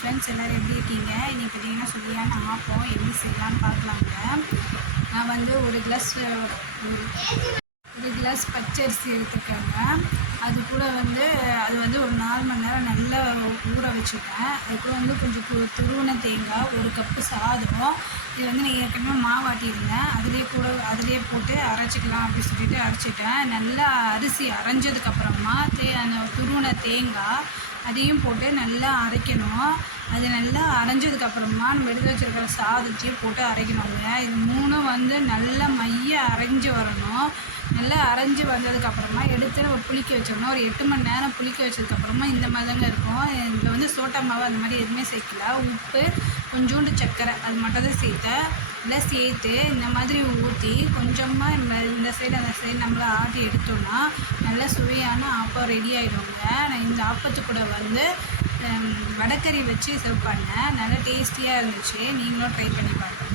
Friends எல்லோரும் எப்படி இருக்கீங்க? இன்றைக்கி பார்த்தீங்கன்னா சுவையான ஆப்பம் எப்படி செய்யலான்னு பார்க்கலாங்க. நான் வந்து ஒரு கிளாஸ் பச்சரிசி எடுத்துக்கேங்க. அது கூட வந்து ஒரு 4 மணி நேரம் நல்லா ஊற வச்சுட்டேன். அது கூட வந்து கொஞ்சம் துருவின தேங்காய், 1 கப்பு சாதம். இது வந்து நான் ஏற்கனவே மாவாட்டியிருந்தேன். அதிலே போட்டு அரைச்சிக்கலாம் அப்படின்னு சொல்லிட்டு அரைச்சிட்டேன். நல்லா அரிசி அரைஞ்சதுக்கப்புறமா அந்த துருவின தேங்காய் அதையும் போட்டு நல்லா அரைக்கணும். அது நல்லா அரைஞ்சதுக்கப்புறமா நம்ம எடுத்து வச்சுருக்கிற சாதத்தையும் போட்டு அரைக்கணுங்க. இது 3ம் வந்து நல்லா மைய அரைஞ்சி வரணும். நல்லா அரைஞ்சி வந்ததுக்கப்புறமா எடுத்து நம்ம புளிக்க வச்சிடணும். ஒரு 8 மணி நேரம் புளிக்க வச்சதுக்கப்புறமா இந்த மாதிரி தாங்க இருக்கும். இதில் வந்து சோட்டா மாவு அந்த மாதிரி எதுவுமே சேர்க்கல. உப்பு, கொஞ்சோண்டு சர்க்கரை அது மட்டும் தான் சேர்த்தேன். எல்லாம் சேர்த்து இந்த மாதிரி ஊற்றி கொஞ்சமாக இந்த சைடு அந்த சைடு நம்மளை ஆட்டி எடுத்தோன்னா நல்லா சுவையான ஆப்பம் ரெடி ஆகிடுங்க. நான் இந்த ஆப்பத்து கூட வந்து வடைக்கறி வச்சு சர்வ் பண்ணேன். நல்லா டேஸ்டியாக இருந்துச்சு. நீங்களும் ட்ரை பண்ணி பாருங்கள்.